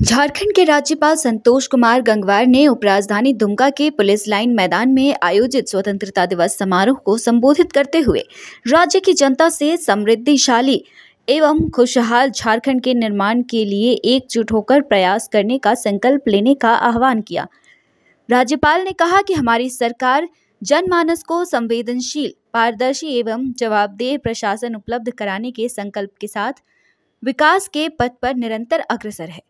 झारखंड के राज्यपाल संतोष कुमार गंगवार ने उपराजधानी दुमका के पुलिस लाइन मैदान में आयोजित स्वतंत्रता दिवस समारोह को संबोधित करते हुए राज्य की जनता से समृद्धिशाली एवं खुशहाल झारखंड के निर्माण के लिए एकजुट होकर प्रयास करने का संकल्प लेने का आह्वान किया। राज्यपाल ने कहा कि हमारी सरकार जनमानस को संवेदनशील, पारदर्शी एवं जवाबदेह प्रशासन उपलब्ध कराने के संकल्प के साथ विकास के पथ पर निरंतर अग्रसर है।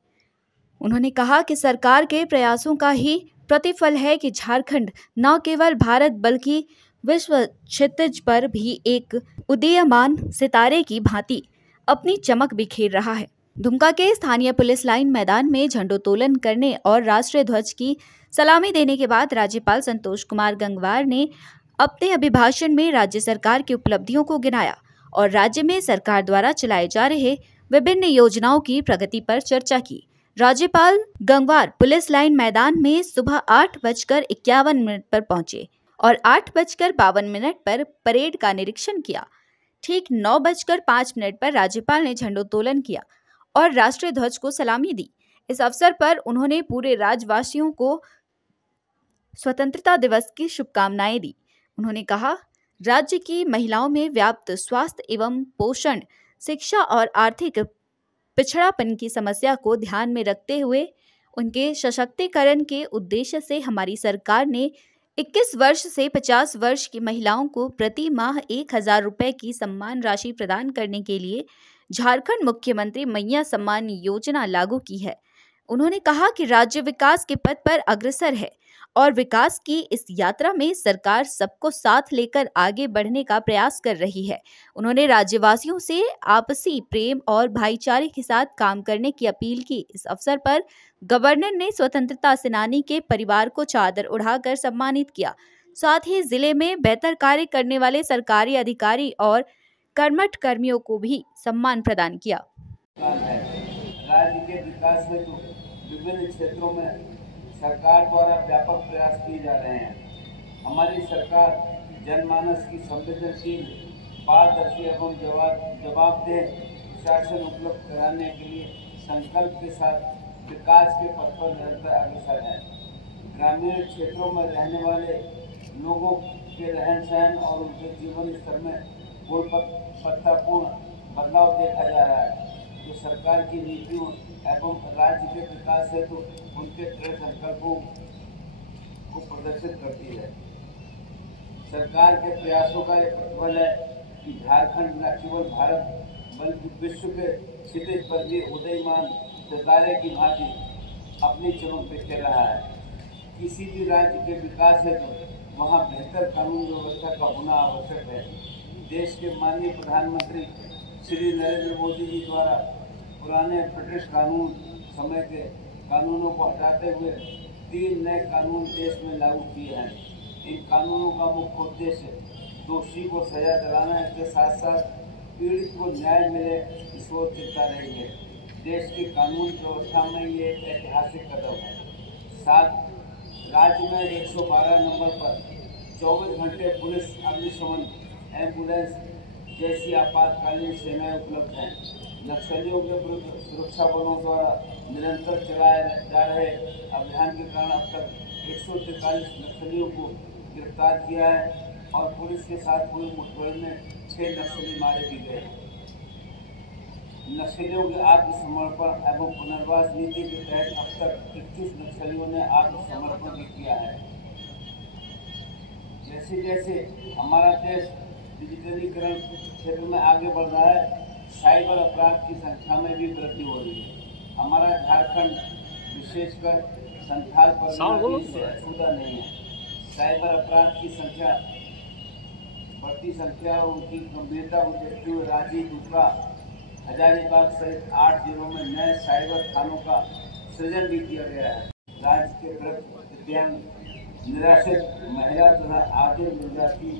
उन्होंने कहा कि सरकार के प्रयासों का ही प्रतिफल है कि झारखंड न केवल भारत बल्कि विश्व क्षितिज पर भी एक उदीयमान सितारे की भांति अपनी चमक बिखेर रहा है। दुमका के स्थानीय पुलिस लाइन मैदान में झंडोत्तोलन करने और राष्ट्रीय ध्वज की सलामी देने के बाद राज्यपाल संतोष कुमार गंगवार ने अपने अभिभाषण में राज्य सरकार की उपलब्धियों को गिनाया और राज्य में सरकार द्वारा चलाए जा रहे विभिन्न योजनाओं की प्रगति पर चर्चा की। राज्यपाल गंगवार पुलिस लाइन मैदान में सुबह 8:51 पर पहुंचे और 8:52 पर परेड का निरीक्षण किया। ठीक 9:05 पर राज्यपाल ने झंडोत्तोलन किया और राष्ट्रीय ध्वज को सलामी दी। इस अवसर पर उन्होंने पूरे राज्यवासियों को स्वतंत्रता दिवस की शुभकामनाएं दी। उन्होंने कहा, राज्य की महिलाओं में व्याप्त स्वास्थ्य एवं पोषण, शिक्षा और आर्थिक पिछड़ापन की समस्या को ध्यान में रखते हुए उनके सशक्तिकरण के उद्देश्य से हमारी सरकार ने 21 वर्ष से 50 वर्ष की महिलाओं को प्रति माह 1000 रुपए की सम्मान राशि प्रदान करने के लिए झारखंड मुख्यमंत्री मैया सम्मान योजना लागू की है। उन्होंने कहा कि राज्य विकास के पथ पर अग्रसर है और विकास की इस यात्रा में सरकार सबको साथ लेकर आगे बढ़ने का प्रयास कर रही है। उन्होंने राज्यवासियों से आपसी प्रेम और भाईचारे के साथ काम करने की अपील की। इस अवसर पर गवर्नर ने स्वतंत्रता सेनानी के परिवार को चादर उड़ाकर सम्मानित किया। साथ ही जिले में बेहतर कार्य करने वाले सरकारी अधिकारी और कर्मठ कर्मियों को भी सम्मान प्रदान किया। राज्य के विकास में तो विभिन्न क्षेत्रों में सरकार द्वारा व्यापक प्रयास किए जा रहे हैं। हमारी सरकार जनमानस की संवेदनशील, पारदर्शी एवं जवाबदेह शासन उपलब्ध कराने के लिए संकल्प के साथ विकास के पथ पर निरंतर अग्रसर है। ग्रामीण क्षेत्रों में रहने वाले लोगों के रहन सहन और उनके जीवन स्तर में गुणवत्तापूर्ण बदलाव देखा जा रहा है, जो सरकार की नीतियों एवं राज्य के विकास हेतु उनके दृढ़ संकल्पों को प्रदर्शित करती है। सरकार के प्रयासों का एक प्रतिफल है कि झारखंड न केवल भारत बल्कि विश्व के क्षितिज पर भी उदीयमान सितारे की भांति अपनी चमक बिखेर रहा है। किसी भी राज्य के विकास हेतु वहाँ बेहतर कानून व्यवस्था का होना आवश्यक है। देश के माननीय प्रधानमंत्री श्री नरेंद्र मोदी जी द्वारा पुराने ब्रिटिश कानून समय के कानूनों को हटाते हुए 3 नए कानून देश में लागू किए हैं। इन कानूनों का मुख्य उद्देश्य दोषी को सजा दिलाने के साथ साथ पीड़ित को न्याय मिले, इस ओर चिंता रही है। देश की कानून व्यवस्था में ये एक ऐतिहासिक कदम है। साथ राज्य में 112 नंबर पर 24 घंटे पुलिस, अग्निशमन, एम्बुलेंस जैसी आपातकालीन सेवाएं उपलब्ध हैं। नक्सलियों के विरुद्ध सुरक्षा बलों द्वारा निरंतर चलाए जा रहे अभियान के कारण अब तक 143 नक्सलियों को गिरफ्तार किया है और पुलिस के साथ हुई मुठभेड़ में 6 नक्सली मारे भी गए। नक्सलियों के आत्मसमर्पण एवं पुनर्वास नीति के तहत अब तक 21 नक्सलियों ने आत्मसमर्पण भी किया है। जैसे जैसे हमारा देश डिजिटलीकरण क्षेत्र में आगे बढ़ रहा है, साइबर अपराध की संख्या में भी वृद्धि हो रही है। हमारा झारखंड विशेषकर संथाल परगना से अछूता नहीं है। साइबर अपराध की बढ़ती संख्या और उनकी गंभीरता को देखते हुए रांची, दुमका, हजारीबाग सहित 8 जिलों में नए साइबर थानों का सृजन भी किया गया है। राज्य के वृद्ध, दिव्यांग, निराश्रित महिला तथा आदिम जनजाति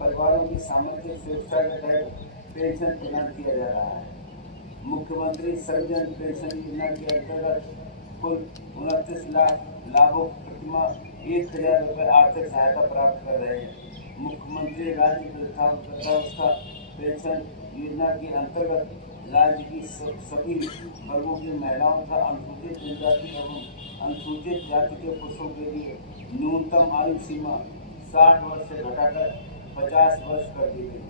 परिवारों की सामाजिक सुरक्षा के तहत पेंशन प्रदान किया जा रहा है। मुख्यमंत्री सर्वजन पेंशन योजना के अंतर्गत कुल 29 लाख लाभुक प्रतिमाह 1000 रुपये आर्थिक सहायता प्राप्त कर रहे हैं। मुख्यमंत्री राज्य वृद्धावस्था पेंशन योजना के अंतर्गत राज्य की सभी वर्गों की महिलाओं तथा अनुसूचित जनजाति एवं अनुसूचित जाति के पुरुषों के लिए न्यूनतम आयु सीमा 60 वर्ष से घटाकर 50 वर्ष कर दी गई।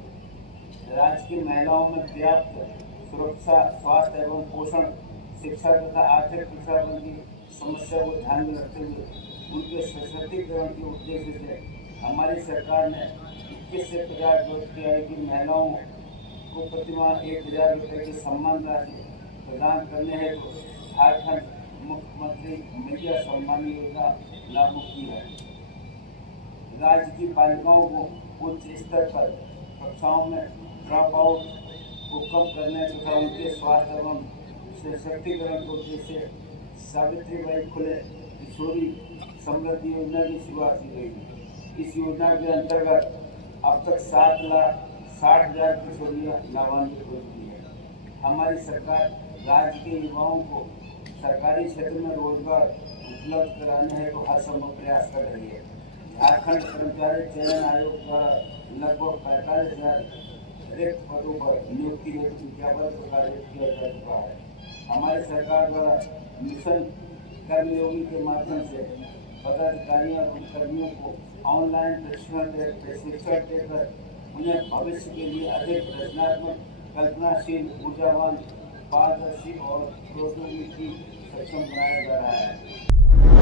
राज्य की महिलाओं में पर्याप्त सुरक्षा, स्वास्थ्य एवं पोषण, शिक्षा तथा आर्थिक पिछड़ापन की समस्या को ध्यान में रखते हुए उनके सशक्तिकरण के उद्देश्य से हमारी सरकार ने 21 से 50 वर्ष की आयु की महिलाओं को प्रतिमाह 1000 रुपये की सम्मान राशि प्रदान करने हेतु झारखंड मुख्यमंत्री मैया सम्मान योजना लागू की है। राज्य की बालिकाओं को उच्च स्तर पर कक्षाओं में ड्रॉप आउट को कम करने तथा उनके स्वास्थ्य एवं सशक्तिकरण के उद्देश्य सावित्रीबाई फुले किशोरी समृद्धि योजना की शुरुआत की गई। इस योजना के अंतर्गत अब तक 7,60,000 किशोरियाँ लाभान्वित हो चुकी है। हमारी सरकार राज्य के युवाओं को सरकारी क्षेत्र में रोजगार उपलब्ध कराने हेतु हर संभव प्रयास कर रही है। झारखंड कर्मचारी चयन आयोग द्वारा लगभग 45,000 रिक्त पदों पर नियुक्ति हेतु विज्ञापन प्रकाशित किया जा चुका है। हमारी सरकार द्वारा मिशन कर्मयोगी के माध्यम से पदाधिकारियों और कर्मियों को ऑनलाइन प्रशिक्षण देकर उन्हें भविष्य के लिए अधिक रचनात्मक, कल्पनाशील, ऊर्जावान, पारदर्शी और प्रौद्योगिकी सक्षम बनाया जा रहा है।